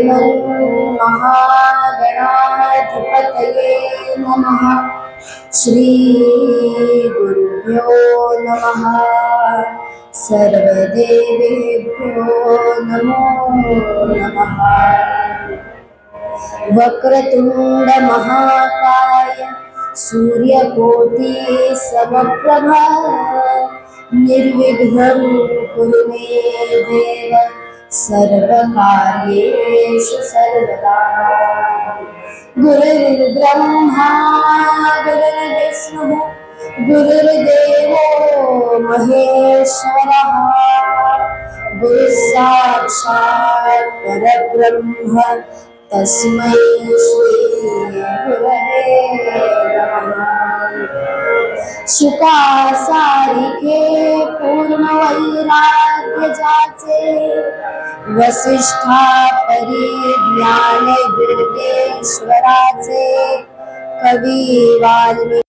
महागणाधिपतये नमः। श्री गुरुभ्यो नमः। सर्वदेवेभ्यो नमो नमः। वक्रतुंड महाकाय सूर्यकोटि समप्रभा निर्विघ्नं कुरु मे देव सर्वकार्येषु सर्वदा। गुरुर्ब्रह्मा गुरुर्विष्णुः गुरुर्देवो महेश्वरः गुरुसाक्षात् परब्रह्म तस्मै श्री गुरवे नमः। शुकासारिके पूर्णवैराग्य जाचे वसिष्ठा परिज्ञान दुर्गेश्वराचे कवी वाल्मीकि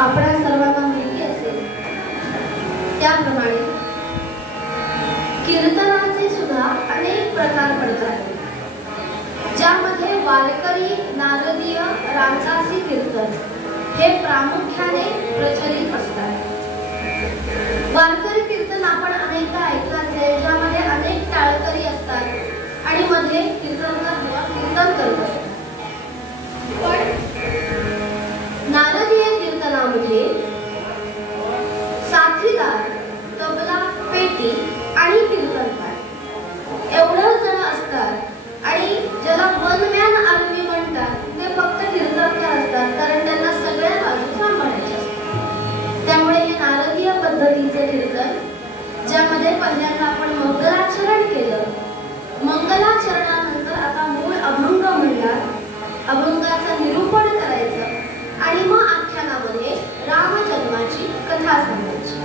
आपणा सर्वांना माहिती असेल त्याप्रमाणे कीर्तनाचे सुद्धा अनेक प्रकार पडतात, ज्यामध्ये वारकरी नारदीय रामदासी कीर्तन हे प्रामुख्याने प्रचलित असतात. वारकरी कीर्तन आपण अनेकदा ऐकलं असेल, ज्यामध्ये अनेक टाळकरी असतात आणि मध्ये कीर्तनकार कीर्तन करत असतात. पण नारदीय कीर्तनामध्ये साथीदार, तबला, पेटी आणि कीर्तनकार एवढं जण असतात आणि ज्याला वन मॅन आर्मी म्हणतात ते फक्त कीर्तनकार असतात, कारण त्यांना सगळ्या बाजू सांभाळायच्या असतात. त्यामुळे हे नारदीय पद्धतीचे कीर्तन, ज्यामध्ये पहिल्यांदा आपण मंगलाचरण केलं, मंगलाचरणानंतर आता मूळ अभंग म्हणला, अभंगाचं निरूपण करायचं आणि मग आख्यानामध्ये रामजन्माची कथा सांगायची.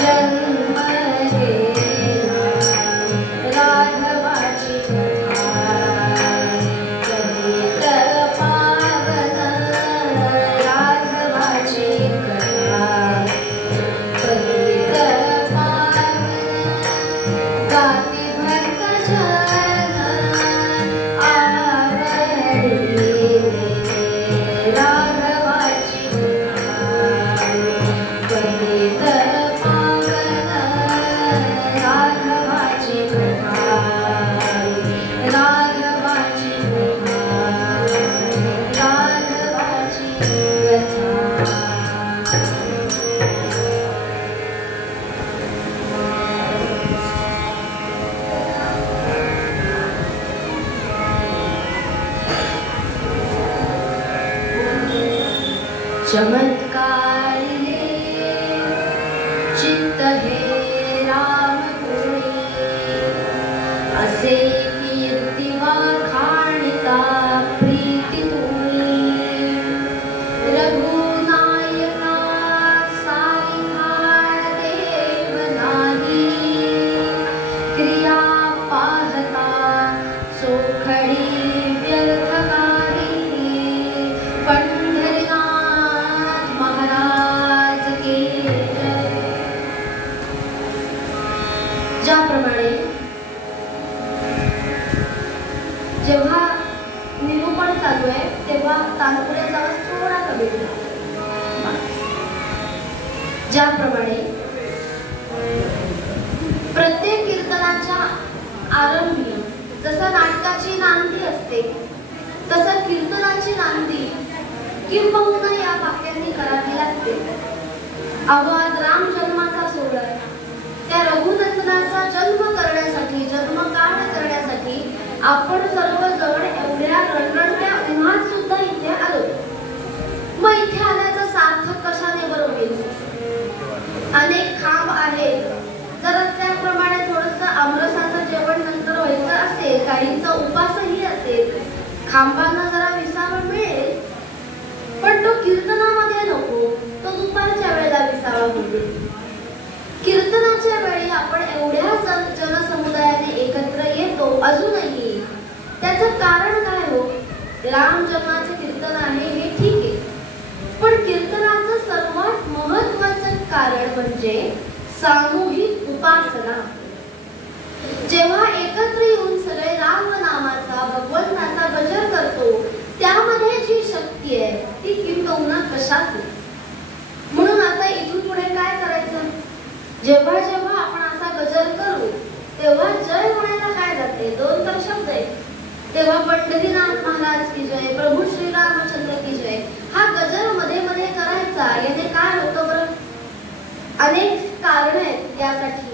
जन्म चमत्कारिले चित्त हे राम पुणे असे कीर्ती वाखाणिता प्रीती तुम्ही रघुनायका सारिखा देव नाही क्रिया पाहता सोखडी व्यर्थकारी पंढरीनाथ महाराज की जय. ज्याप्रमाणे जेव्हा निरूपण चालू आहे तेव्हा तानपुढे आवाज थोडा कमी करा. ज्याप्रमाणे प्रत्येक कीर्तनाच्या आरंभी जसं नाटकाची नांदी असते तसं कीर्तनाची नांदी किंबहुना या वाक्यांनी करावी लागते. आवाज राम जन्माचा सोहळा त्या रघुनंदनाचा जन्म करण्यासाठी जन्मकाळ करण्यासाठी आपण सर्वजण एवढ्या रणरणत्या उन्हात सुद्धा इथे आलो. मग इथे आल्याचं सार्थक कशाने बरोबर? अनेक खांब आहेत. जर त्याप्रमाणे थोडंसं आमरसाचं जेवण नंतर व्हायचं असेल, काहींचा उपासही असेल, खांबांना जरा विसावा मिळेल, पण तो कीर्तनामध्ये नको, तो दुपारच्या वेळेला विसावा होईल. कीर्तनाच्या वेळी आपण एवढ्या जनसमुदायाने एकत्र येतो अजूनही. त्याचं कारण काय हो? राम जन्माचे कीर्तन आहे हे ठीक आहे, पण कीर्तनाचं सर्वात महत्वाचं कारण म्हणजे सामूहिक उपासना. जेव्हा एकत्र येऊन सगळे राम नामाचा भगवंताचा भजन करतो त्यामध्ये जी शक्ती आहे ती किंबहुना कशात नाही. म्हणून आता इथून पुढे काय करायचं? जेव्हा जेव्हा आपण असा गजर करू तेव्हा जय म्हणायला काय जाते? दोन तर शब्द आहेत. तेव्हा पंढरीनाथ महाराज की जय, प्रभू श्री रामचंद्र की जय हा गजर मध्ये मध्ये करायचा. याने काय होतं बरं? अनेक कारण आहेत यासाठी.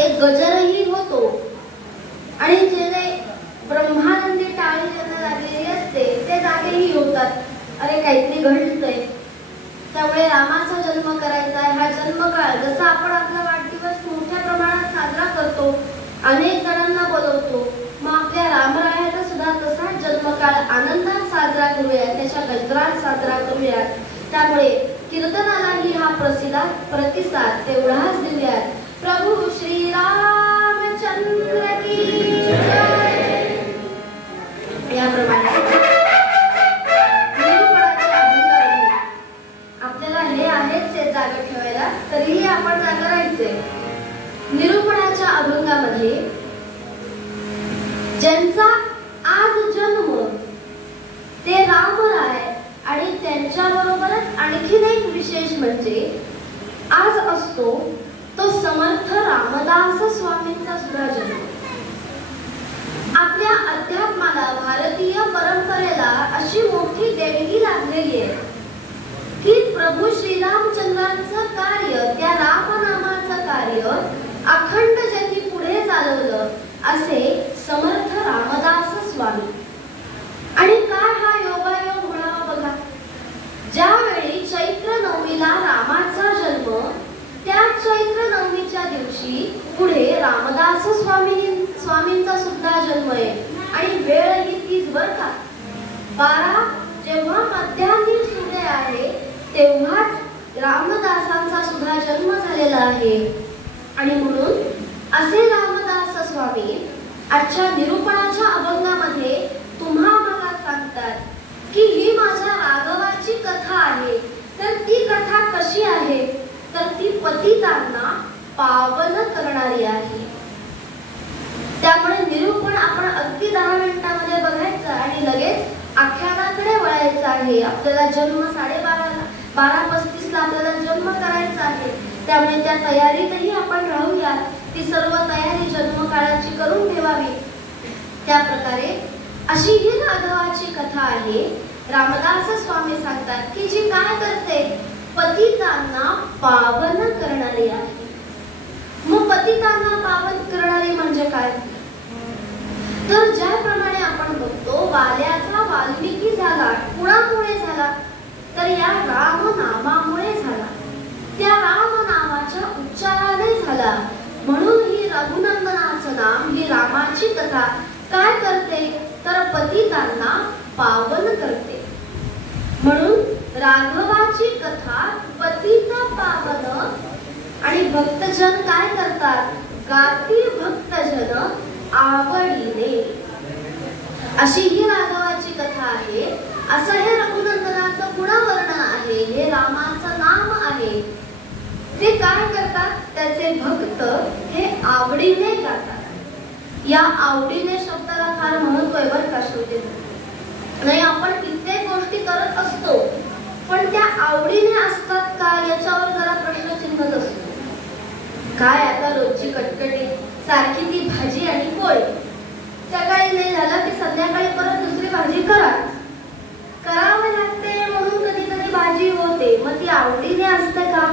एक गजरही होतो आणि जे ब्रह्मानंदी टाळी ज्यांना लागलेली असते ते जागेही होतात. अरे काहीतरी घडतंय, त्यामुळे रामाचा जन्म करायचा आहे. हा जन्मकाळ जसा आपण आपला वाढदिवस मोठ्या प्रमाणात साजरा करतो, अनेक जणांना बोलवतो, मग आपल्या रामरायाचा सुद्धा तसाच जन्मकाळ आनंदात साजरा करूया, त्याच्या गजरात साजरा करूया. त्यामुळे कीर्तनालाही हा प्रतिसाद तेवढाच देऊयात. प्रभू श्री रामचंद्र की जय. याप्रमाणे आपल्याला हे आहेच जागा ठेवायला, तरीही आपण जागा राहायचे. निरूपणाच्या अभंगामध्ये ज्यांचा आज जन्म ते रामराय आणि त्यांच्याबरोबरच आणखीन एक विशेष म्हणजे आज असतो तो समर्थ रामदास स्वामींचा सुद्धा जन्म. आपल्या अध्यात्माला, भारतीय परंपरेला अशी मोठी देणगी लाभलेली आहे की प्रभू श्रीरामचंद्रांचं कार्य, त्या रामनामाचं कार्य अखंड ज्यांनी पुढे चालवलं असे समर्थ रामदास स्वामी. आणि काय हा योगायोग म्हणावा बघा. ज्यावेळी चैत्र नवमीला रामाचा जन्म, त्या चैत्र नवमीच्या दिवशी पुढे रामदास स्वामींचा सुद्धा जन्म आहे. आणि वेळ ही तीच बरं का. 12 जेव्हा मध्यान्ही सूर्य आहे तेव्हाच रामदासांचा सुद्धा जन्म झालेला आहे. आणि म्हणून असे रामदास स्वामी आजच्या निरूपणाच्या अभंगामध्ये तुम्हा मला सांगतात की ही माझ्या राघवाची कथा आहे. तर ती कथा कशी आहे? तर ती पतितांना पावन करणारी आहे. त्यामुळे निरूपण आपण अगदी 10 मिनिटांमध्ये बघायचं आणि लगेच आख्यानाकडे वळायचं आहे. आपल्याला जन्म 12:35 आपल्याला जन्म करायचा आहे. त्यामुळे त्या तयारीतही आपण राहूयात. ती सर्व तयारी जन्मकाळाची करून ठेवावी. त्या प्रकारे अशी ही राघवाची कथा आहे. रामदास स्वामी सांगतात की जी काय करते? पतितांना पावन करणारी आहे. मग पतितांना पावन करणारी म्हणजे काय? तर ज्याप्रमाणे आपण बघतो वाल्याचा वाल्मिकी झाला, कुणामुळे झाला? तर तर या राम नामामुळे झाला, त्या राम नामाच्या उच्चाराने झाला. म्हणून ही रघुनंदनाचं नाम, ही रामाची कथा काय करते तर पतितांना पावन करते. म्हणून राघवाची कथा पतित पावन. आणि भक्तजन काय करतात, गाती भक्तजन आवडीने. अशी ही राघवाची कथा आहे. असं हे रघुनंदनाचं गुणवर्णन आहे, हे रामाचं नाम आहे. ते काय करतात, त्याचे भक्त हे आवडीने गातात. या आवडीने शब्दाला फार महत्व आहे बरं का श्रोते. नाही, आपण कित्येक गोष्टी करत असतो, पण त्या आवडीने असतात का याच्यावर जरा प्रश्नचिन्हच असतो. काय आता रोजची कटकटी सारखी ती भाजी आणि पोळी, सकाळी नाही झालं की संध्याकाळी परत दुसरी भाजी करावी लागते, म्हणून कधी कधी भाजी होते. मग ती आवडीने असते का?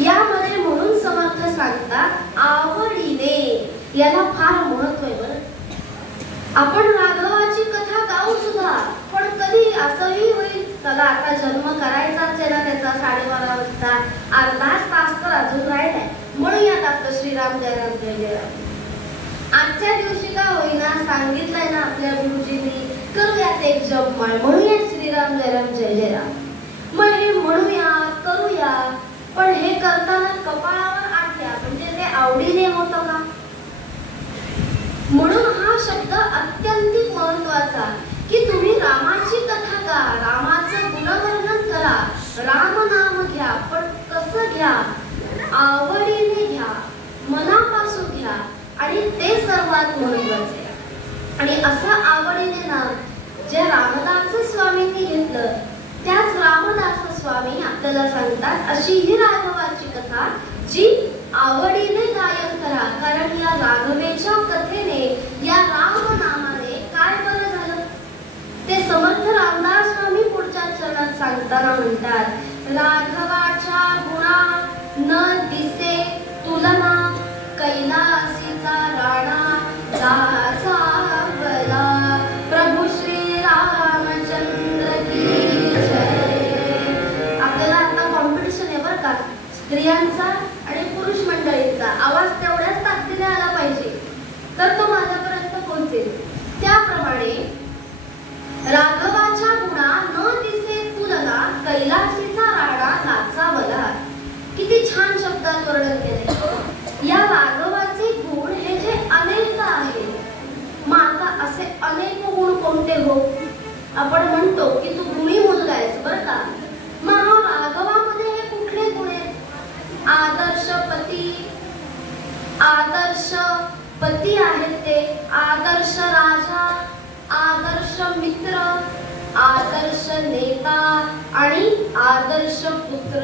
यामध्ये म्हणून समर्थ सांगतात आवडीने. याला फार महत्व आहे बरं. आपण राघवाची कथा गाऊ सुद्धा, पण कधी असंही होईल, चला आता जन्म करायचाच आहे ना त्याचा 12:30 वाजता, अर्धाच तास तर अजून राहिलाय, म्हणूयात आपलं श्रीराम जय राम जय जय राम. आजच्या दिवशी का होईना सांगितलंय ना आपल्या गुरुजींनी, करूयात एक जपमाळ, म्हणूयात श्रीराम जय राम जय जय राम. मग हे म्हणूया करूया, पण हे करताना कपाळावर आठ्या, म्हणजे ते आवडीने होतं का? म्हणून हा शब्द अत्यंतिक महत्वाचा, की तुम्ही रामाची कथा गा, रामाचं गुणवर्णन करा, राम नाम घ्या, पण कसं घ्या, आवडीने घ्या, मनापासून घ्या. आणि ते सर्वात महत्वाचे. आणि असं आवडीने ना जे रामदास स्वामींनी घेतलं, त्याच रामदास स्वामी आपल्याला सांगतात अशी ही राघवाची कथा जी आवडीने गायन करा. कारण या राघवेच्या कथेने, या राम नामाने काय बरं झालं ते समर्थ रामदास स्वामी पुढच्या चरणात सांगताना म्हणतात, राघवाच्या गुणा न दिसे तुलना, कैलासीचा राणा लाजावला, प्रभू श्री रामचंद्र की जय. आपल्याला आता कॉम्पिटिशन आहे बरं का, स्त्रियांचा आणि पुरुष मंडळींचा आवाज तेवढ्याच ताकदीने आला पाहिजे, तर तो माझ्यापर्यंत पोहोचेल. त्याप्रमाणे राघवाच्या गुणा न दिसे तुलना, कैलासीचा राणा नाचावला. किती छान शब्दात वर्णन केले. या राघवाचे गुण हे जे अनेक आहेत. मग आता असे अनेक गुण कोणते हो? आपण म्हणतो की तू गुणी मुलगा आहेस बरं का. मग हा राघवामध्ये हे कुठले गुण आहेत? आदर्श पती आहेत ते, आदर्श राजा, आदर्श मित्र, आदर्श नेता आणि आदर्श पुत्र.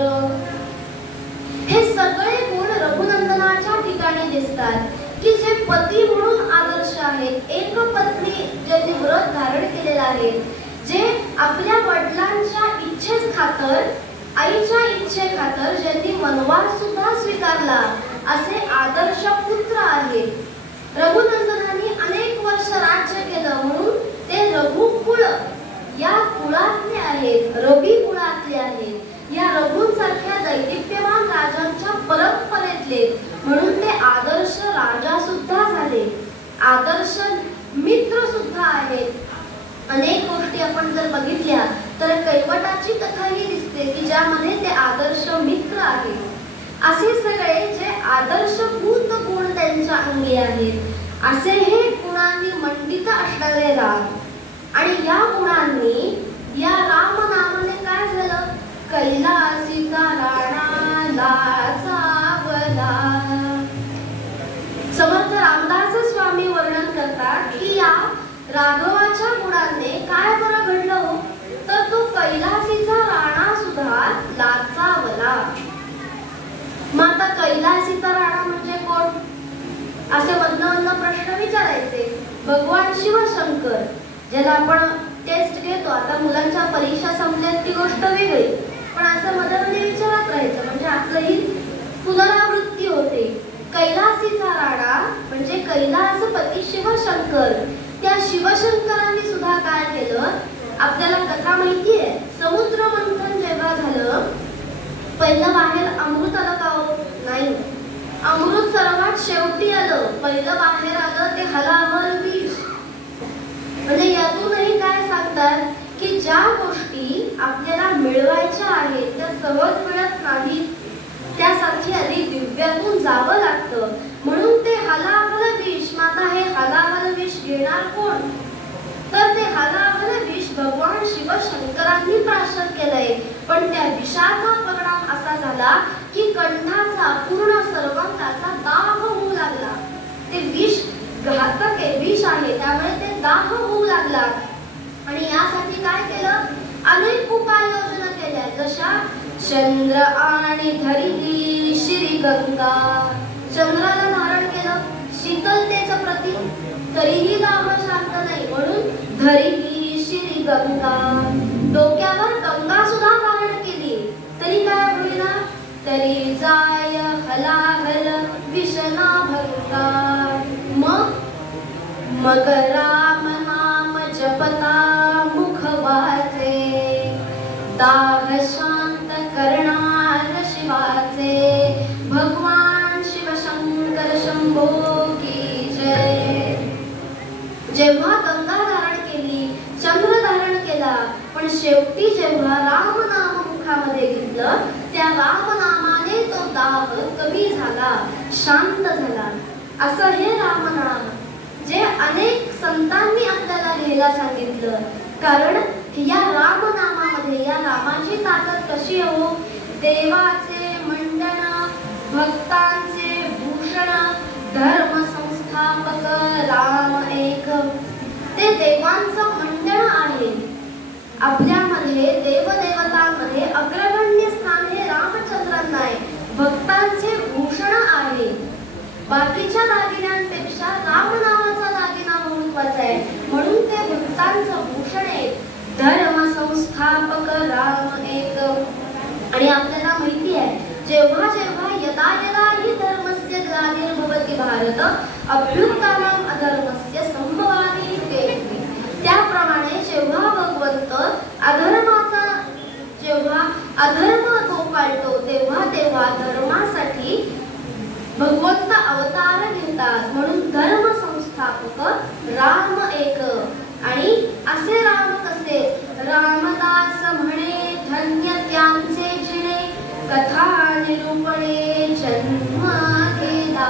हे सगळे गुण रघुनंदनाच्या ठिकाणी दिसतात, की जे पती म्हणून आदर्श आहेत, एक पत्नी ज्यांनी व्रत धारण केलेलं आहे, जे आपल्या वडिलांच्या इच्छेच खातर, आईच्या इच्छे खातर ज्यांनी वनवास सुद्धा स्वीकारला, असे आदर्श पुत्र आहेत. रघुनंदनाने अनेक वर्ष राज्य केलं, म्हणून ते रघुकुळ या कुळातले आहेत, रवी कुळातले आहेत. या रघुसारख्या दैदिप्यमान राजांच्या परंपरेतले, म्हणून ते आदर्श राजा सुद्धा झाले, आदर्श मित्र सुद्धा आहेत. अनेक गोष्टी आपण जर बघितल्या तर कैवटाची कथाही दिसते, की ज्यामध्ये ते आदर्श मित्र आहेत. असे सगळे जे आदर्शभूत गुण त्यांच्या अंगी आहेत, असे हे गुणांनी मंडित असणारे राम. आणि या गुणांनी, या राम नामाने काय झालं, कैलासीचा राणा लाजावला. समर्थ रामदास स्वामी वर्णन करतात की या राघवाच्या गुणांनी काय बरं घडलं हो, तर तो कैलासीचा राणा सुद्धा लाजावला. मग आता कैलासीचा राणा म्हणजे कोण, असे मधनं प्रश्न विचारायचे. भगवान शिवशंकर, ज्याला आपण टेस्ट घेतो, आता मुलांच्या परीक्षा संपल्यात ती गोष्ट वेगळी, पण असं मध्ये विचारत राहायचं, म्हणजे आपलंही पुनरावृत्ती होते. कैलासीचा राणा म्हणजे कैलासपती शिवशंकर. त्या शिवशंकरांनी सुद्धा काय केलं, आपल्याला कथा माहिती आहे, शेवटी आलं, पहिलं बाहेर आलं ते हलाहल विष. म्हणजे यातूनही काय सांगतात की ज्या गोष्टी आपल्याला मिळवायच्या आहेत त्या सहज मिळत नाहीत, त्यासाठी आधी दिव्यातून जावं लागतं. म्हणून ते हलाहल विष. माता हे हलाहल विष घेणार कोण? तर ते हलाहल विष भगवान शिवशंकरांनी प्राशन केलंय. पण त्या विषाचा परिणाम असा झाला की कंठाचा पूर्ण सर्वांगाचा दाह होऊ लागला. ते विष घातक आहे, विष आहे, त्यामुळे ते दाह होऊ लागला. आणि यासाठी काय केलं? अनेक उपाययोजना केल्या, जशा चंद्र आणि धरिली श्री गंगा. चंद्राला धारण केलं, शीतलतेचं प्रतीक, तरीही दाह शांत नाही, म्हणून धरिली श्री गंगा. डोक्यावर गंगा सुद्धा धारण केली, तरी काय होईना, तरी जाय हलाहल विषना भंगा. मग राम नाम जपता मुख वाचे, दाह शांत करणार शिवाचे. भगवान शिवशंकर शंभो की जय. जेव्हा गंगा धारण केली, चंद्र धारण केला, पण शेवटी जेव्हा राम नाम मुखामध्ये घेतलं, त्या राम नामाने तो दाह कमी झाला, शांत झाला. असं हे रामनाम जे अनेक संतांनी आपल्याला घ्यायला सांगितलं. कारण या रामनामामध्ये या रामाची ताकद कशी आहे हो? देवाचे मंडन, भक्तांचे भूषण, धर्म संस्थापक राम एक. ते देवांचं मंडन आहे. आपल्यामध्ये देवदेवतांमध्ये अग्रगण्य स्थान हे रामचंद्रांना आहे. भक्तांचे भूषण आहे. बाकीच्या दागिन्यांपेक्षा रामनामाचा दागिना महत्वाचा आहे, म्हणून ते भक्तांचं भूषण आहे. धर्म संस्थापक राम एक. आणि आपल्याला माहिती आहे, जेव्हा जेव्हा यदा यदा ही धर्मस्य ग्लानिर्भवति भारत अभ्युत्थानम् अधर्मस्य संभवामि युगे. त्याप्रमाणे जेव्हा भगवंत अधर्माचा जेव्हा अधर्म धोकाळतो, तेव्हा तेव्हा धर्मासाठी भगवंत अवतार घेतात. म्हणून धर्म संस्थापक राम एक. आणि असे राम कसे? रामदास म्हणे धन्य त्यांचे जिणे, कथा निरूपणे जन्म गेला.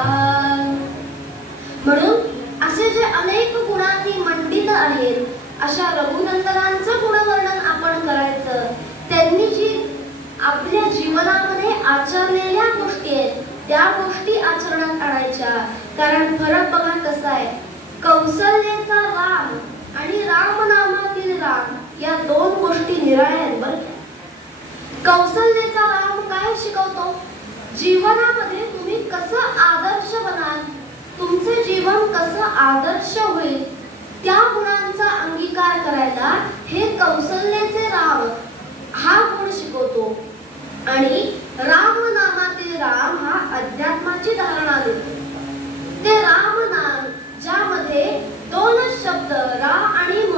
म्हणून असे जे अनेक गुणांनी मंडित आहेत, अशा रघुनंदनांचं गुणवर्णन आपण करायचं. त्यांनी जी आपल्या जीवनामध्ये आचरलेल्या गोष्टी आहेत, त्या गोष्टी आचरणात आणायच्या. कारण फरक बघा कसा आहे, कौसल्याचा राम आणि रामनामातील राम या दोन गोष्टी निराळ्या आहेत बरं. कौसल्याचा राम काय शिकवतो? जीवनामध्ये तुम्ही कसं आदर्श बनाल, तुमचे जीवन कसं आदर्श होईल, त्या गुणांचा अंगीकार करायला हे कौसल्याचे राम हा गुण शिकवतो. आणि रामनामातील राम हा अध्यात्माची धारणा देतो. ते रामनाम ज्यामध्ये दोनच शब्द रा आणि म.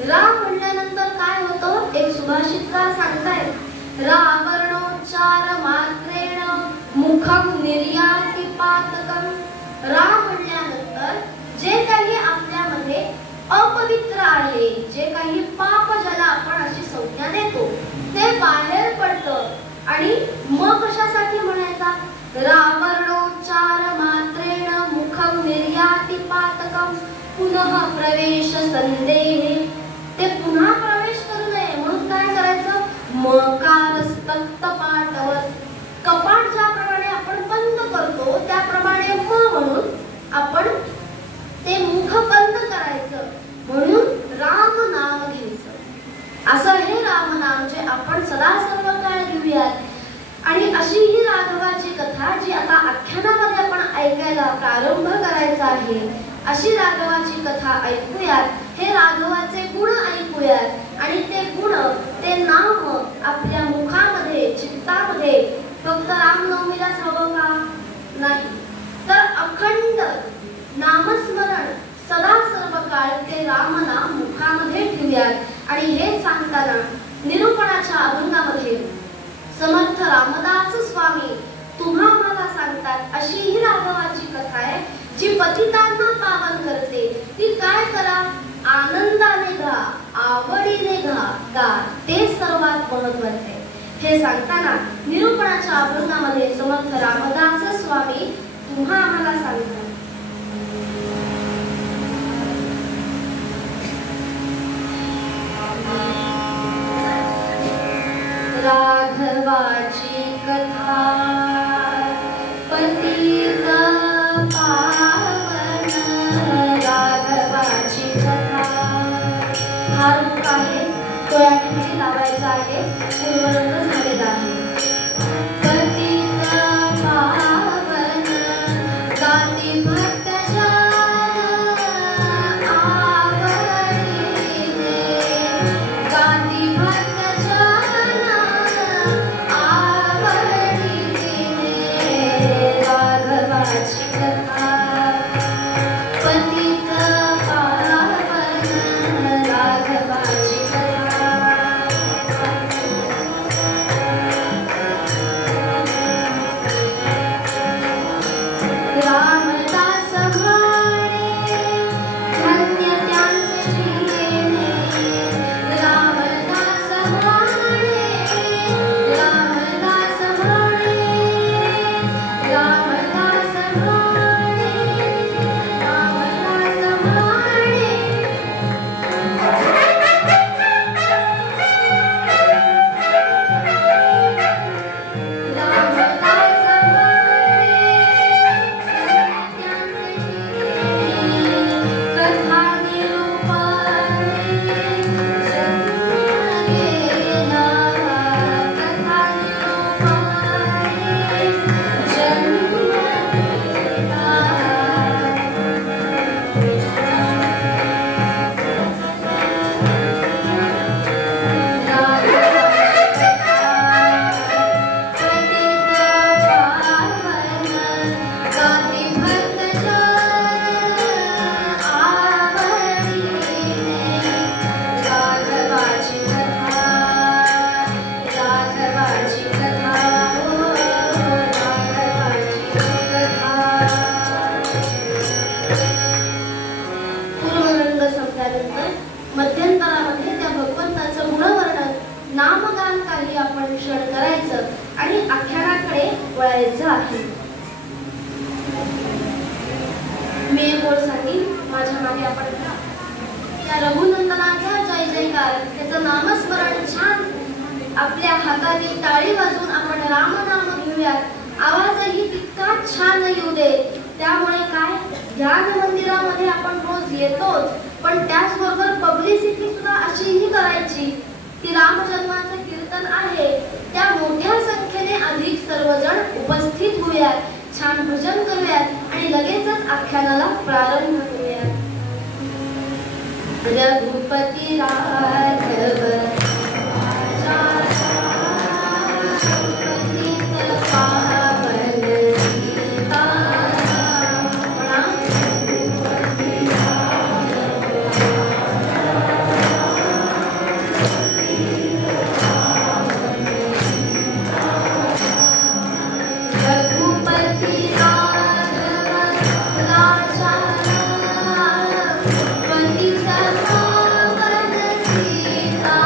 रा म्हणल्यानंतर काय होतं? एक सुभाषितकार सांगतायत, रा वर्णोच्चार मात्रेण मुखम निर्याति पातकम. रा म्हणल्यानंतर जे काही आपल्यामध्ये अपवित्र आहे, जे काही पाप ज्याला आपण अशी संज्ञा देतो, ते बाहेर पडतं. आणि मग कशासाठी म्हणायचा? रावर्णोच्चार मात्रेण मुखम निर्याति पातकम पुनः प्रवेश संदेहे. ते पुन्हा प्रवेश करू नये म्हणून काय करायचं? मकारस्तक्त पाठवत. कपाट ज्याप्रमाणे आपण बंद करतो त्याप्रमाणे म म्हणून आपण ते मुख बंद करायचं. म्हणून राम नाम घ्यायचं. असं हे रामनाम जे आपण सदा सर्व काळ घेऊयात. आणि अशी ही राघवाची कथा जी आता आख्यानामध्ये आपण ऐकायला प्रारंभ करायचा आहे, अशी राघवाची कथा ऐकूयात. हे राघवाचे गुण ऐकूयात. आणि ते गुण, ते नाम आपल्या मुखामध्ये, चित्तामध्ये फक्त रामनवमीलाच हवं का? नाही, तर अखंड नामस्मरण सदा सर्व काळ ते रामनाम मुखामध्ये ठेवूयात. आणि हे सांगताना निरूपणाच्या अभंगामध्ये समर्थ रामदास स्वामी तुम्हा मला सांगतात, अशी ही राघवाची श्रद्धा का ते सर्वात महत्वाचे हे सांगताना निरूपणाच्या अभंगामध्ये समर्थ रामदास स्वामी तुम्हा आम्हाला सांगतात. राघवाची कथा पतित पावन, राघवाची कथा. हा रूप आहे तो या ठिकाणी लावायचा आहे, पूर्वरंग झालेला आहे. पतित पावन गाती भक्तजन आवडीने, गाती भक्तजन आवडीने. राघवाची कथा पतित पावन, राघवाची कथा. रामदास म्हणे धन्य त्यांचे जीणे, रामदास म्हणे, रामदास म्हणे, रामदास म्हणे, रामदास म्हणे. कथा निरूपणे जन्म गेला, कथा निरूपणे जन्म गेला. पूर्वरंग संपल्यानंतर मध्यंतरामध्ये त्या भगवंताचं गुणवर्णन नामगान काही आपण क्षण करायचं आणि आख्यानाकडे वळायचं आहे. मी एक ओळ सांगेन, माझ्या मागे आपण त्या रघुनंदनाचा जय जयकार, त्याचं नामस्मरण छान आपल्या हाताने टाळी वाजवून आपण रामनाम घेऊयात. आवाजही तितकाच छान येऊ दे. त्यामुळे काय, ध्यान मंदिरामध्ये आपण रोज येतोच, पण त्याचबरोबर पब्लिसिटी सुद्धा अशीही करायची की रामजन्माचं कीर्तन आहे, त्या मोठ्या संख्येने अधिक सर्वजण उपस्थित होऊयात, छान भजन करूयात आणि लगेचच आख्यानाला प्रारंभ करूयात. रघुपती राघव सीता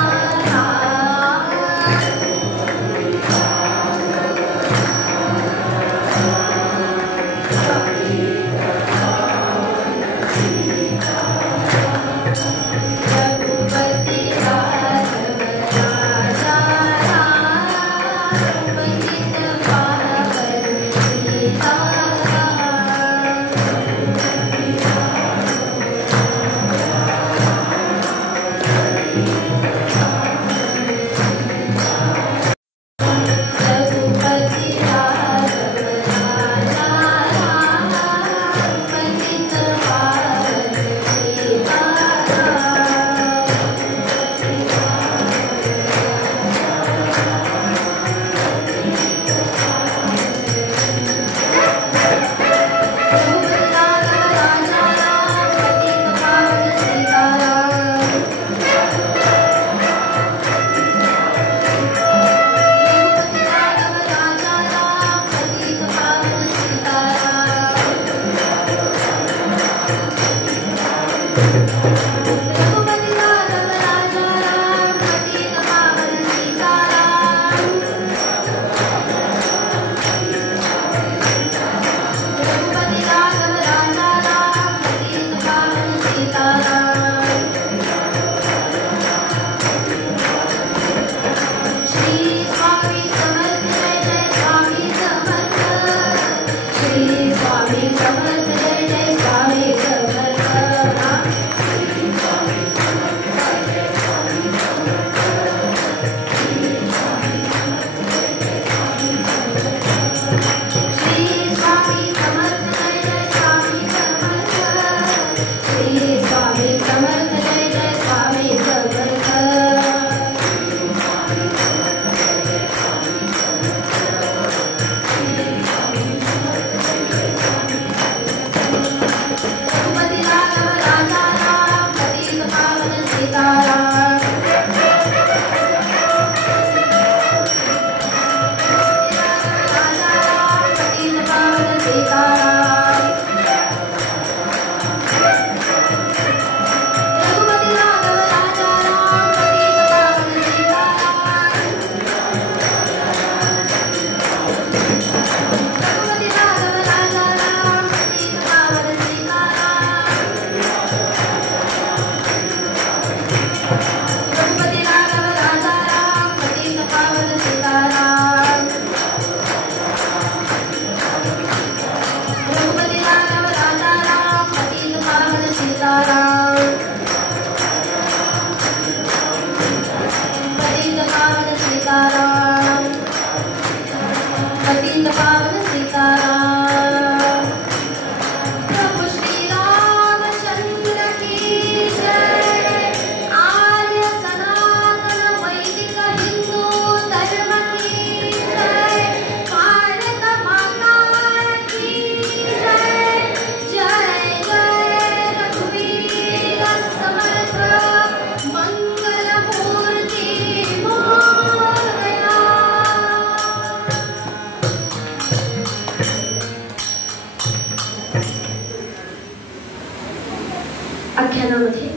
उपाख्यानामध्ये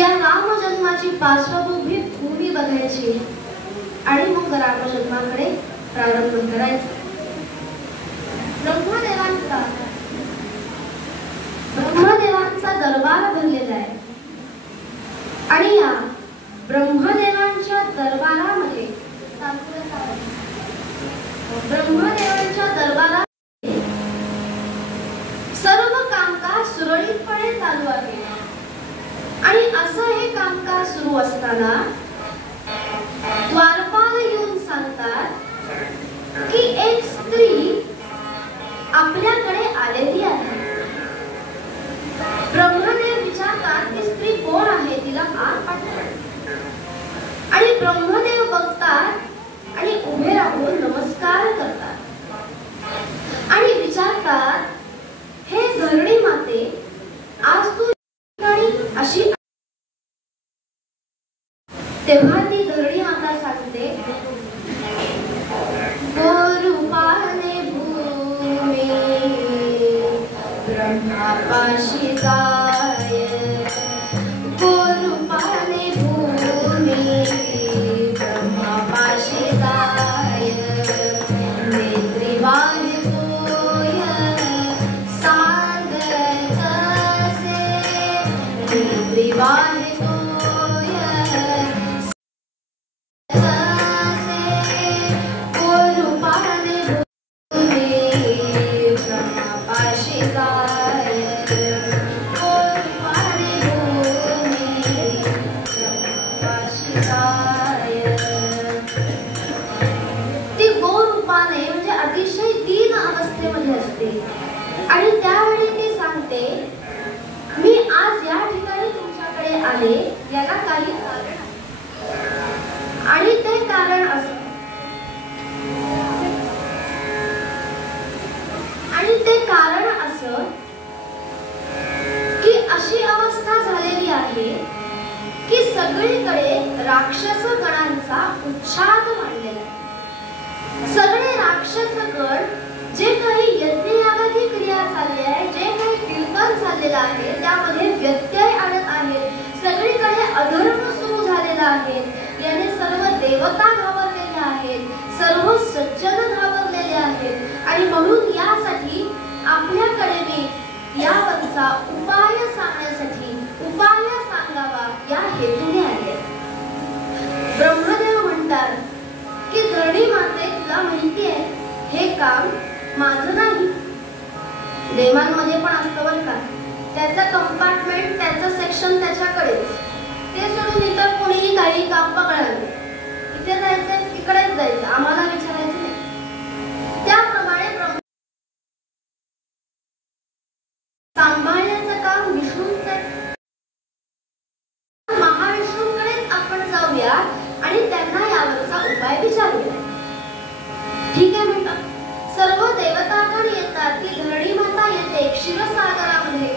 या रामजन्माची पार्श्वभूमी बघायची आणि मग रामजन्माकडे प्रारंभ करायचा. ब्रह्मदेवांचा दरबार भरलेला आहे आणि या ब्रह्मदेवांच्या दरबारामध्ये सर्व कामकाज सुरळीतपणे चालू आहे. आणि असं हे कामकाज सुरू असताना द्वारपाल येऊन सांगतात की एक स्त्री आपल्याकडे आलेली आहे. ब्रह्मदेव विचारतात की स्त्री कोण आहे, तिला आत पाठवा. आणि ब्रह्मदेव बघतात आणि उभे राहून नमस्कार करतात आणि विचारतात, हे धरणी माते, आज तू अशी. तेव्हा ती धरणी माता सांगते, गोरूपाने भूमी ब्रह्मापाशी जाय, गोरूपाने भूमी ब्रह्मापाशी जाय, नेत्री वाहितोय सागर कसे, नेत्री वाहितोय आणि त्यावेळी ती सांगते, मी आज या ठिकाणी तुमच्याकडे आले याला काही कारण आणि ते कारण असं की अशी अवस्था झालेली आहे की सगळीकडे राक्षस गणांचा उच्छाद मांडलेला आहे. सगळे राक्षस गण जे काही यज्ञयागाची क्रिया चालली आहे, जे काही कीर्तन चाललेलं आहे त्यामध्ये व्यत्यय आणत आहेत. सगळीकडे अधर्म सुरू झालेला आहे. याने सर्व देवता घाबरलेल्या आहेत, सर्व सज्जन घाबरलेले आहेत. आणि म्हणून यासाठी आपल्याकडे मी यावरचा उपाय सांगण्यासाठी उपाय सांगावा या हेतूने आले. ब्रह्मदेव म्हणतात की धरणी माते, तुला माहिती आहे हे काम माझं नाही, देवांमध्ये पण असतं बरं का, त्याचं कंपार्टमेंट, त्याचं सेक्शन त्याच्याकडेच. ते सोडून इतर कोणीही काही काम पकडावे, इथे जायचं तिकडेच जायचं, आम्हाला विचारायचं नाही. त्याप्रमाणे सांभाळण्याचं काम विष्णूंचं आहे. महाविष्णूंकडेच आपण जाऊया आणि त्यांना यावरचा उपाय विचारूया. ठीक आहे म्हणतात. सर्व देवतागण येतात. ती धरणी माता येते क्षीरसागरामध्ये.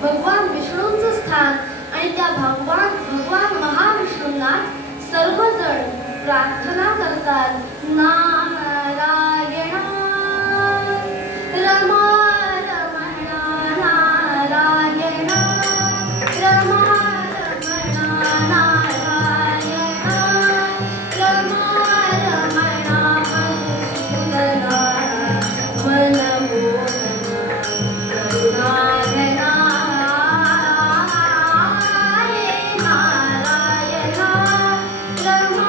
भगवान विष्णूंचं स्थान आणि त्या भगवान महाविष्णूंना सर्वजण प्रार्थना करतात. नारायण रमा रमणा, नारायण रमा रमणा, नारायण रमा रमणा, मधुसूदना मनमोहना करुणाघना, हरे नारायण रमा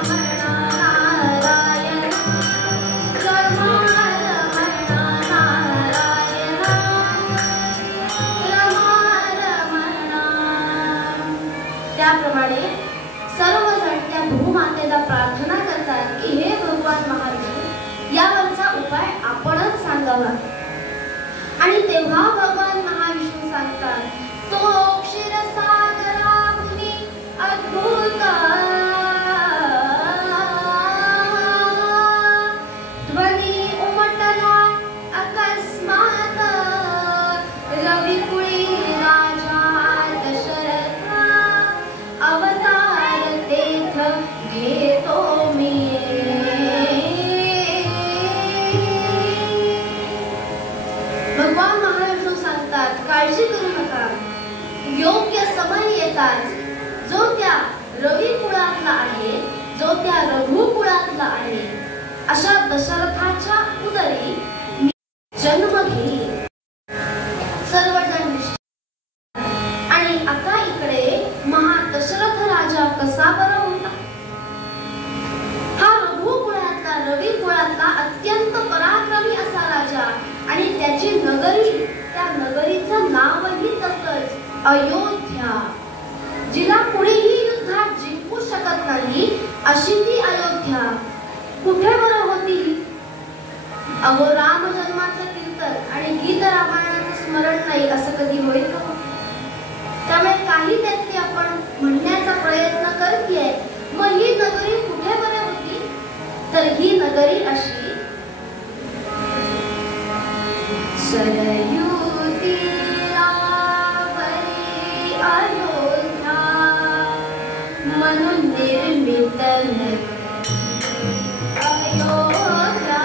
रमणा, नारायण रमा रमणा, नारायण रमा रमणा. त्याप्रमाणे सर्वजण त्या भूमातेला प्रार्थना करतात की हे भगवान महाविष्णू, यावरचा उपाय आपणच सांगावा. आणि तेव्हा भगवान महाविष्णू सांगतात, तो क्षीरसागराहुनी अद्भुत ध्वनी उमटला अकस्मात, रविकुळी राजा दशरथ अवतार तेथ घेतो मी. भगवान महाविष्णू सांगतात, काळजी करू नका, योग्य समय येताच जो त्या रवी कुळातला आहे, जो त्या रघु कुळातला आहे, अशा दशरथाच्या उदरी मी जन्म घेईल. सर्वजण आणि आता इकडे दशरथ राजा कसा बरा होता. हा रघु कुळातला, रवी कुळातला अत्यंत पराक्रमी असा राजा आणि त्याची नगरी, त्या नगरीचं नावही तसंच अयोध्या. जिला कुणीही युद्धात जिंकू शकत नाही अशी ती अयोध्या कुठे बरं होती. अहो, राम जन्माचं कीर्तन आणि गीत रामायणाचं स्मरण नाही असं कधी होईल का? त्यामुळे काही त्यातली आपण म्हणण्याचा प्रयत्न करतेय. मग ही नगरी कुठे बरं होती? तर ही नगरी अशी सरयू तीरावरी अयोध्या म्हणून निर्मित अयोध्या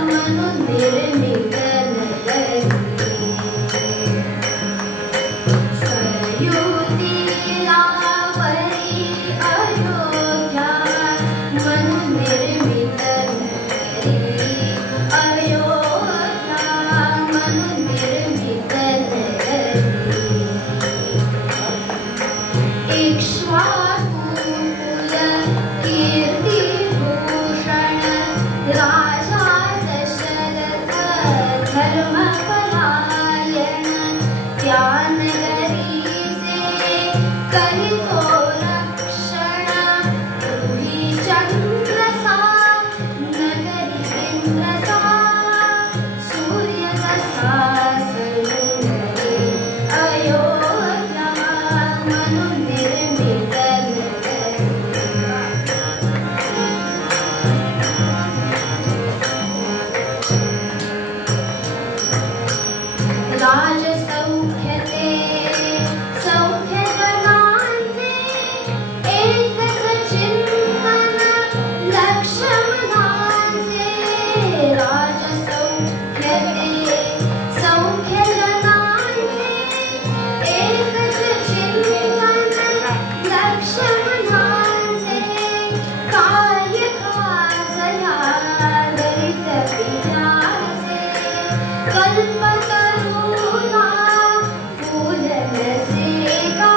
म्हणून निर्मित नगरी. सरयू तीरावरी अयोध्या म्हणून निर्मित नगरी. अयोध्या म्हणून निर्मित नगरी. इक्ष्वाकुकुल कीर्तिभूषण राजा दशरथ धर्मपरायण त्या नगरीचे करितो रक्षण. पूर्वी चंद्रसा नगरी इंद्रसा सूर्य जसा सरुंदरी. अयोध्या म्हणून निर्मित नगरी. राजसौख्यते सौख्य जनांचे एकच चिंतन लक्ष्मणांचे. राजसौख्यते सौख्य जनांचे एकच चिंतन लक्ष्मणांचे. काय काजया दरित पित्याचे कल्पतरुणा फूल नसेका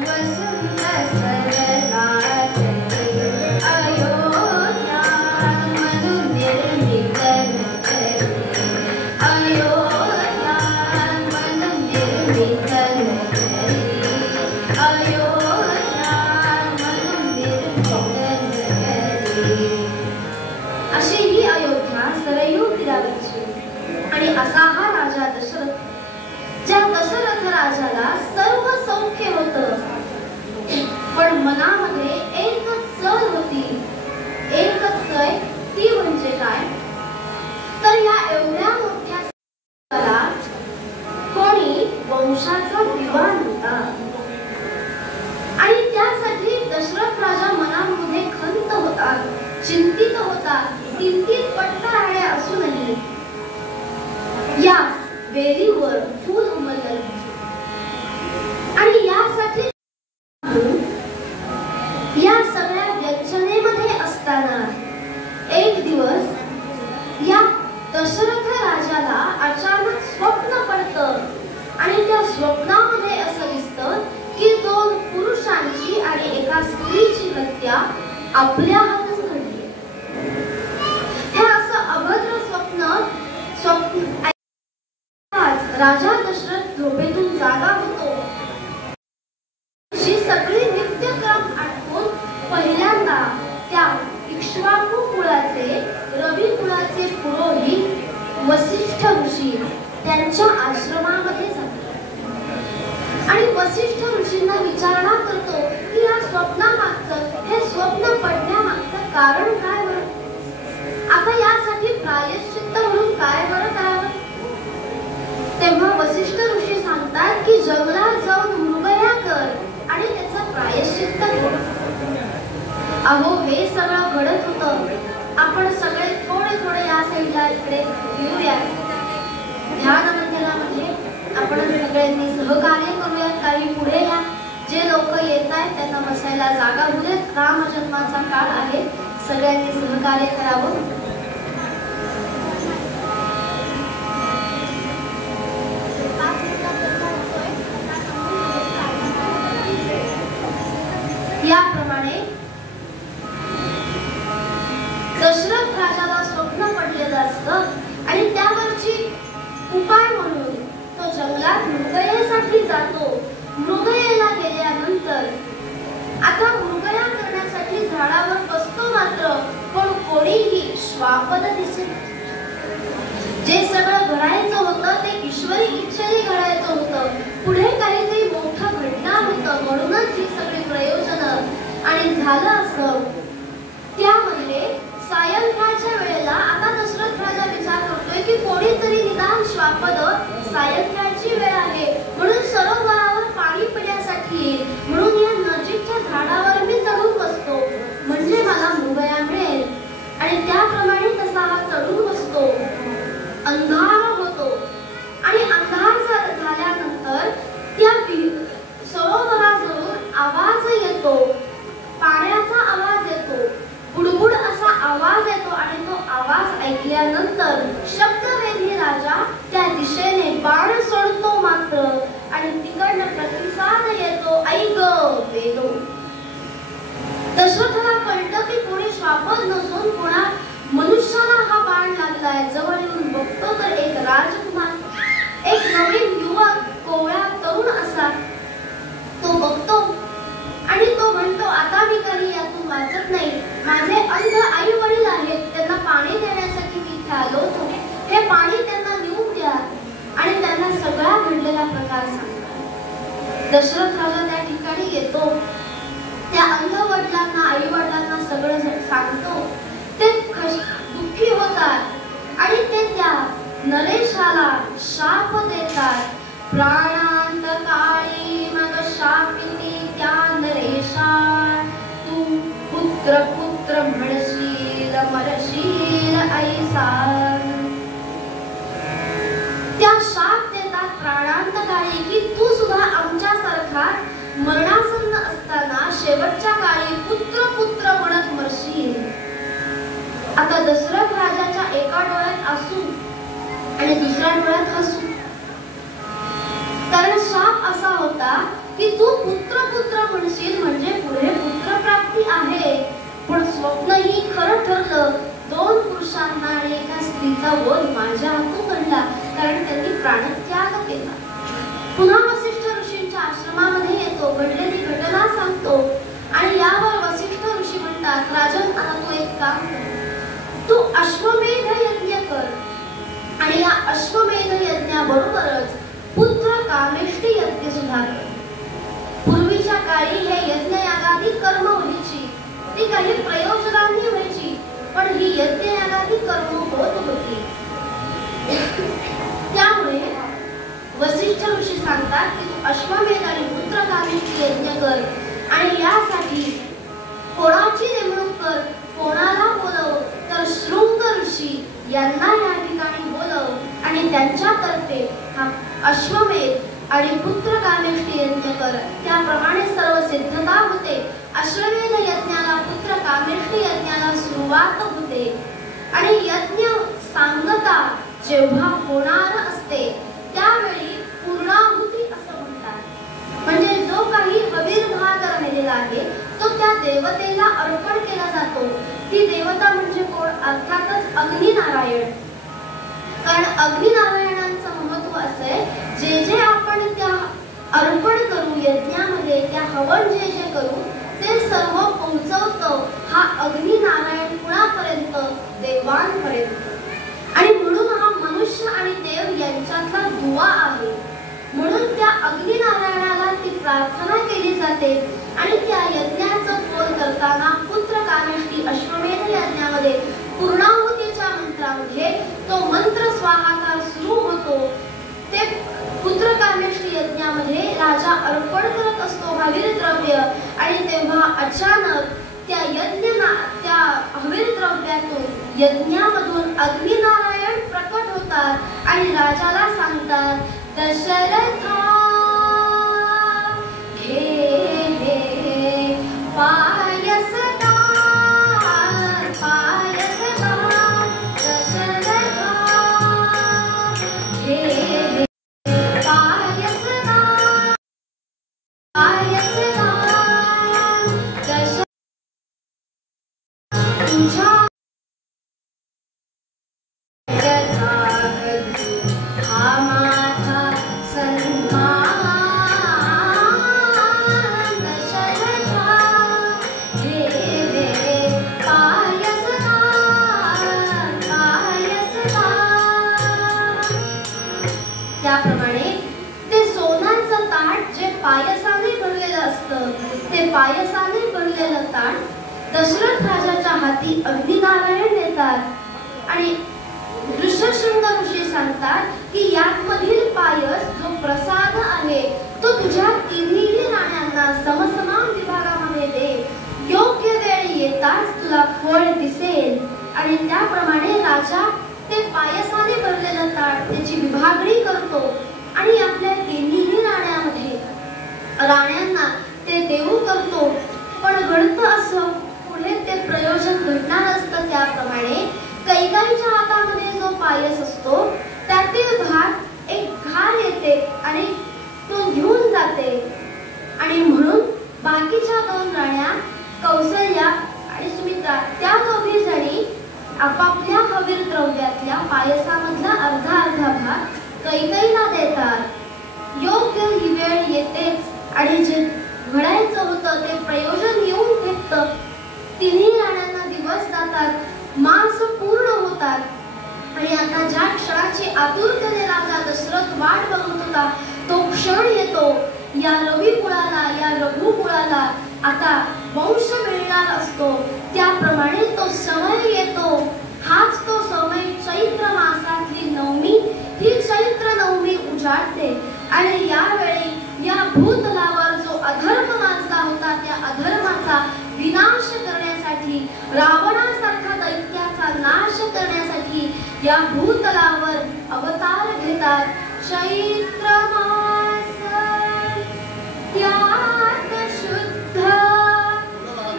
वसंत सरलाचले. अयोध्या म्हणून निर्मित नगरी. अयोध्या म्हणून निर्मित नगरी. अयोध्या म्हणून निर्मित नगरी. अशी ही अयोध्या सरयू तीरावरची. आणि असा हा राजा दशरथ, ज्या दशरथ राजाला सर्व सौख्य होतं, पण मनामध्ये एकच सळ होती. एकच सळ ती म्हणजे काय? तर या एवढ्या मोठ्या सणाला कोणी वंशाचा दिवा नव्हता. आणि त्यासाठी दशरथ राजा मनामध्ये खंत होता, चिंतित होता. किंचित पट्टा राहण्या असूनही या वेलीवर फूल उमललं. आणि यासाठी या सगळ्या व्यंजनेमध्ये असताना एक दिवस या दशरथ राजाला अचानक स्वप्न पडतं. आणि त्या स्वप्नामध्ये असं दिसतं की दोन पुरुषांची आणि एका स्त्रीची हत्या आपल्या हातून घडली. हे असं अभद्र स्वप्न राजा दशरथ झोपेतून जागा होतो. सगळी नित्यक्रम आटपून पहिल्यांदा त्या इक्ष्वाकू कुळाचे, रवी कुळाचे पुरोहित वसिष्ठ ऋषी त्यांच्या आश्रमामध्ये जातो. आणि वसिष्ठ ऋषींना विचारणा करतो की या स्वप्नामागचं, हे स्वप्न पडण्यामागचं कारण काय बरं? आता यासाठी प्रायश्चित्त म्हणून काय बरं करावं? तेव्हा वसिष्ठ ऋषी सांगतात की जंगलात जाऊन मृगया कर आणि त्याचं प्रायश्चित्त कर. अहो, हे सगळं घडत होतं. आपण सगळे थोडे थोडे या साईडला इकडे येऊया. ध्यान मंदिरामध्ये आपण आपण सगळ्यांनी सहकार्य करूया. काही पुढे या. जे लोक येत आहेत त्यांना बसायला जागा होऊ देत. रामजन्माचा काळ आहे. सगळ्यांनी सहकार्य करावं. याप्रमाणे दशरथ राजाला स्वप्न पडलेलं असतं आणि त्यावरची उपाय म्हणून तो जंगलात मृगयेसाठी जातो. मृगयेला गेल्यानंतर आता मृगया करण्यासाठी झाडावर बसतो मात्र पण कोणीही श्वापद दिसेल. जे सगळं घडायचं होतं ते ईश्वरी इच्छेने घडायचं होतं. पुढे काहीतरी मोठं घडणार होतं म्हणूनच ही सगळी प्रयोजनं. आणि झालं असं त्यामध्ये सायंकाळच्या वेळेला आता दशरथ राजा विचार करतोय की कोणीतरी निदान श्वापद सायंकाळची वेळ आहे म्हणून सरोवरावर पाणी पिण्यासाठी येईल. म्हणून या नजीकच्या झाडावर मी चढून बसतो म्हणजे मला मृगया मिळेल. आणि त्याप्रमाणे तसा हा चढून बसतो. अंधार होतो आणि अंधार झाल्यानंतर त्या सरोवराजवळ आवाज येतो. पाण्याचा आवाज येतो. बुडबुड असा आवाज येतो आणि तो आवाज ऐकल्यानंतर शब्दवेधी राजा त्या दिशेने बाण सोडतो मात्र आणि तिकडनं प्रतिसाद येतो ऐक वेदो. दशरथाला कळतं की कोणी श्वापद नसून कोणा मनुष्याला हा बाण लागलाय. जवळ येऊन बघतो तर एक राजकुमार, एक नवीन युवक, कोवळा तरुण असा तो बघतो आणि तो म्हणतो आता मी काही यातून वाचत नाही. माझे अंध आई वडील आहेत. त्यांना पाणी देण्यासाठी मी इथे आलो होतो. हे पाणी त्यांना नेऊन द्या आणि त्यांना सगळा घडलेला प्रकार सांगा. दशरथ राजा त्या ठिकाणी येतो. त्या अंध वडिलांना आई वडिलांना सगळं सांगतो. ते दुःखी होतात आणि ते त्या नरेशाला शाप देतात. प्राणांतकाळी मग शापिती त्या नरेशा तू पुत्र पुत्र म्हणशील मरशील ऐसा. त्या शाप देतात प्राणांतकाळी की तू सुद्धा आमच्यासारखा मरणासन्न असताना शेवटच्या काळी पुत्र पुत्र म्हणत मरशील. आता दशरथ राजाच्या एका डोळ्यात आसू आणि दुसऱ्या डोळ्यात हसू. कारण शाप असा होता की तू पुत्र पुत्र म्हणशील म्हणजे पुढे पुत्र प्राप्ती आहे. पण स्वप्नही खरं ठरलं. 2 पुरुषांना आणि एका स्त्रीचा वध माझ्या हातून घडला कारण त्यांनी प्राणत्याग केला. पुन्हा वसिष्ठ ऋषींच्या आश्रमामध्ये येतो. घडलेली घटना सांगतो आणि यावर वसिष्ठ ऋषी म्हणतात राजन आता तू एक काम कर. तू अश्वमेध यज्ञ कर आणि या अश्वमेध यज्ञाबरोबरच पुत्र कामेष्टी यज्ञ सुद्धा कर. पूर्वीच्या काळी हे यज्ञ यागादी कर्म व्हायची. ती काही प्रयोजनांनी व्हायची पण ही यज्ञ यागादी कर्म होत होती. त्यामुळे वसिष्ठ ऋषी सांगतात की तू अश्वमेध आणि पुत्र कामेष्टी यज्ञ कर आणि यासाठी कोणाची नेमणूक कर. कोणाला बोलव तर शृंग ऋषी यांना या ठिकाणी बोलव आणि त्यांच्यातर्फे हा अश्वमेध आणि पुत्र कामेष्टी यज्ञ कर. त्याप्रमाणे सर्व सिद्धता होते. अश्वमेध यज्ञाला पुत्र कामेष्टी यज्ञाला सुरुवात होते आणि यज्ञ सांगता जेव्हा होणार असते त्यावेळी पूर्णाहुती असं म्हणतात. म्हणजे जो काही हवीर भाग राहिलेला आहे तो त्या देवतेला अर्पण केला जातो. ती देवता म्हणजे कोण? अर्थातच अग्निनारायण. कारण अग्निनारायणांचं महत्व असं आहे जे जे आपण त्या अर्पण करू यज्ञामध्ये त्या हवन जे जे करू ते सर्व पोहोचवतो हा अग्निनारायण कुणापर्यंत? देवांपर्यंत. आणि म्हणून हा मनुष्य आणि देव यांच्यातला दुवा आहे. म्हणून त्या अग्निनारायणाला ती प्रार्थना केली जाते आणि त्या यज्ञाचं फोल करताना पुत्र कामेष्टी अश्वमेध यज्ञामध्ये पूर्णाहुतीच्या मंत्रामध्ये तो मंत्र स्वाहाकार सुरू होतो. ते पुत्र कामेष्टी यज्ञामध्ये राजा अर्पण करत असतो हवीर द्रव्य आणि तेव्हा अचानक त्या त्या हवीर द्रव्यातून यज्ञामधून अग्निनारायण प्रकट होतात आणि राजाला सांगतात दशरथा घे पायसदा पायसदा दशरथा घे पायसदा पायसदा दशरथा तुझ्या हा माझा सन्मान दशरथा घे पायसदा पायसदा. त्याप्रमाणे ते सोन्याचं ताट जे पायसाने भरलेलं असतं ते पायसाने भरलेलं ताट दशरथ राजाच्या हाती अगदी नारायण देतात आणि ऋषशृंग ऋषी सांगतात की यामधील पायस जो प्रसाद आहे तो तुझ्या तिन्ही राण्यांना समसमान विभागामध्ये दे. योग्य वेळ येताच तुला फळ दिसेल. आणि त्याप्रमाणे राजा ते पायसाने भरलेलं ताट त्याची विभागणी करतो आणि आपल्या तिन्ही राण्यांना ते देऊ करतो. पण घडतं असं पुढे ते प्रयोजन घडणार असतं. त्याप्रमाणे कैकेयीच्या हातामध्ये जो पायस असतो त्यातील भाग एक घार येते आणि तो घेऊन जाते. आणि म्हणून बाकीच्या दोन राण्या कौसल्या आणि सुमित्रा त्या दोघी जणी आपापल्या हवीर द्रव्यातल्या पायसामधला अर्धा अर्धा भाग कैकेयीला देतात. योग्य ही वेळ येतेच आणि जे घडायचं होतं ते प्रयोजन येऊन ठेपतं. तिन्ही राण्यांना दिवस जातात, मास पूर्ण होतात आणि आता ज्या क्षणाची आतुरतेने राजा दशरथ वाट बघत होता तो क्षण येतो. या रवी कुळाला या रघु कुळाला आता वंश मिळणार असतो. त्याप्रमाणे तो समय येतो. हाच तो समय चैत्र मासातली नवमी ही चैत्र नवमी उजाडते आणि यावेळी या भूतलावर जो अधर्म माजला होता त्या अधर्माचा विनाश करण्यासाठी रावणासारखा दैत्याचा नाश करण्यासाठी या भूतलावर अवतार घेतात. चैत्र मास त्यात शुद्ध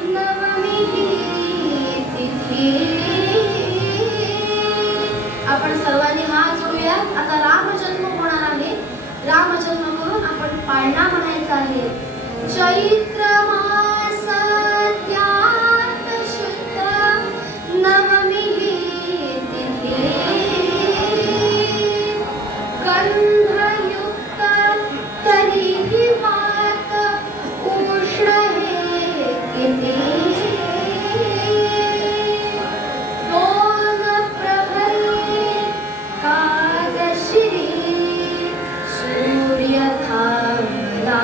नवमी तिथी. आपण सर्वांनी हात जोडूया. आता रामजन्म होणार आहे. रामजन्म करून आपण पाळणा म्हणायचा आहे. चैत्र मास त्यात शुद्ध नवमी तिथी गंधयुक्त तरीही वात उष्ण हे किती. दोन प्रहरी कादशिरी सूर्य थांबला.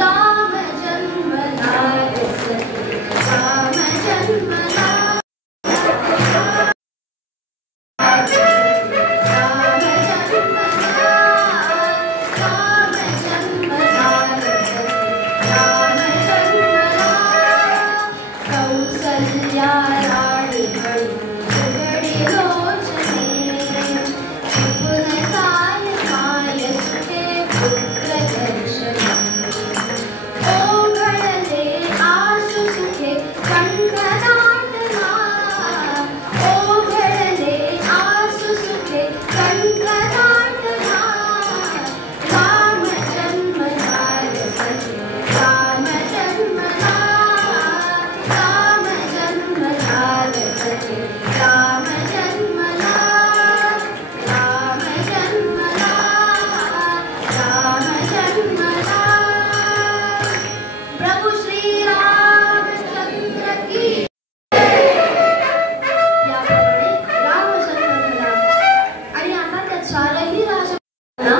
राम जन्मला राम जन्मला राम जन्मला राम जन्मला राम जन्मला. कौसल्या राणी उघडी लोचने पुन काय माय सुखे पुत्र दर्शने. ओघळले आसु सुखे कंठ दाटला. ओघळले आसु सुखे कंठ दाटला. राम जन्मला राम जन्मला राम जन्मला राम जन्मला राम जन्मला राम जन्मला. प्रभू श्री रामचंद्र की. याप्रमाणे राम जन्म झाला आणि आता त्या चारही राजांना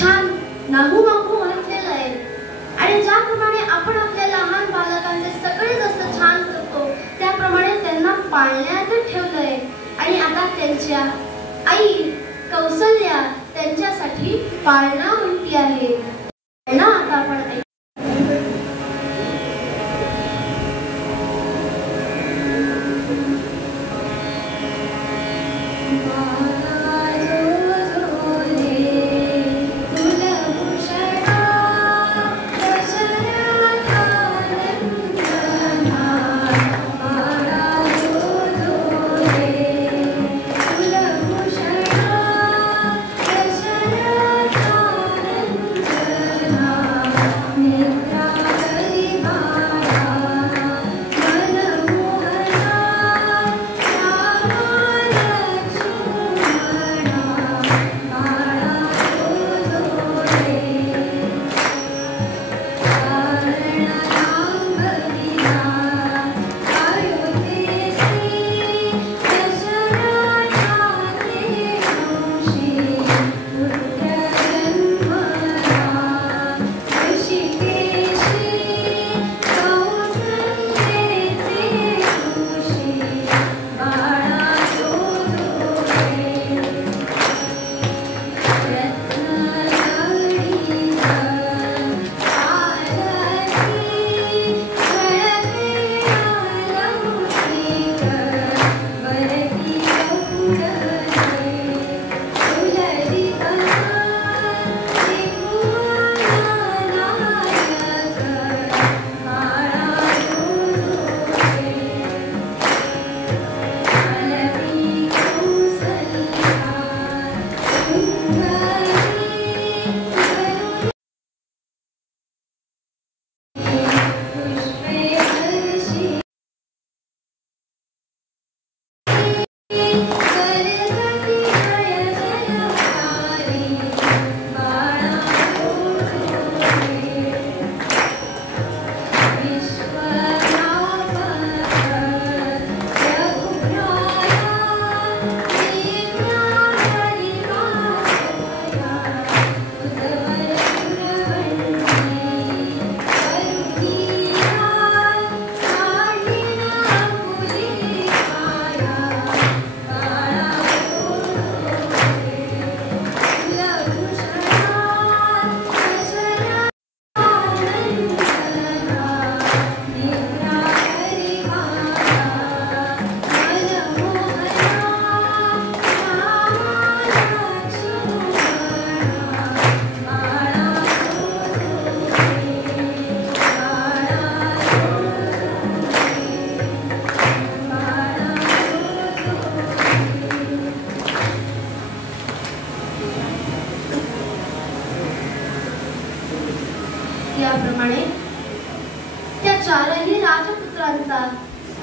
छान नाहूमाहू म्हटलेलं आहे. आणि ज्याप्रमाणे आपण आपल्या लहान बालकांचे सगळे जसं छान करतो त्याप्रमाणे त्यांना पाळण्यात ठेवलंय. आणि आता त्यांच्या आई कौसल्या त्यांच्यासाठी पाळणा म्हणती आहे. पाळणा आता आपण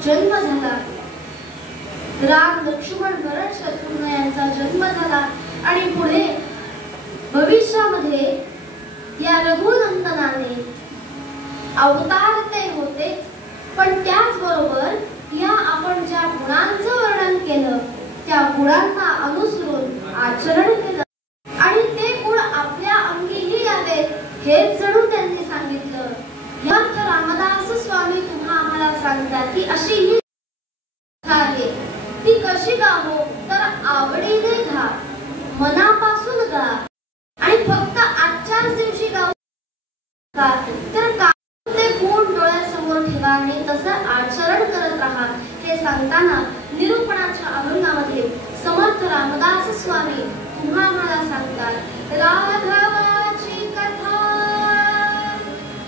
जन्म झाला, राम लक्ष्मण भरत शत्रुघ्न यांचा जन्म झाला आणि पुढे भविष्यामध्ये या रघुनंदनाने अवतार ते होते, पण त्याचबरोबर या आपण ज्या गुणांचं वर्णन केलं त्या गुणांना अनुसरून आचरण केलं आणि ते गुण आपल्या अंगीही यावेत हेच जणू त्यांनी सांगितलं. यात रामदास स्वामी तुम्हा आम्हाला सांगतात की अशी ही आहे ती कशी गावो तर आवडीने गा, मनापासून गा आणि फक्त आजच्याच दिवशी गाव तर ते गुण डोळ्यासमोर ठेवा आणि तसं आचरण करत राहा. हे सांगताना निरूपणाच्या अभंगामध्ये समर्थ रामदास स्वामी तुम्हा आम्हाला सांगतात, राघवाची कथा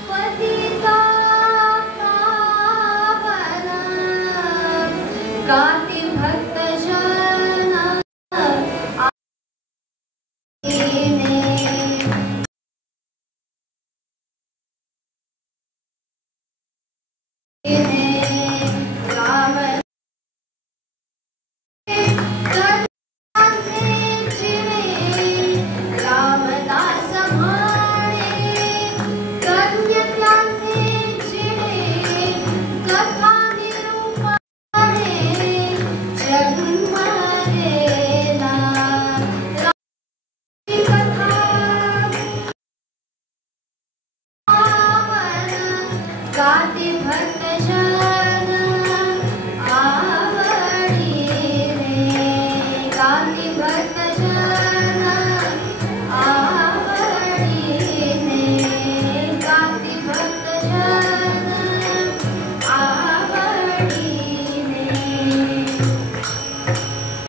पतिता पावन गाती भक्ती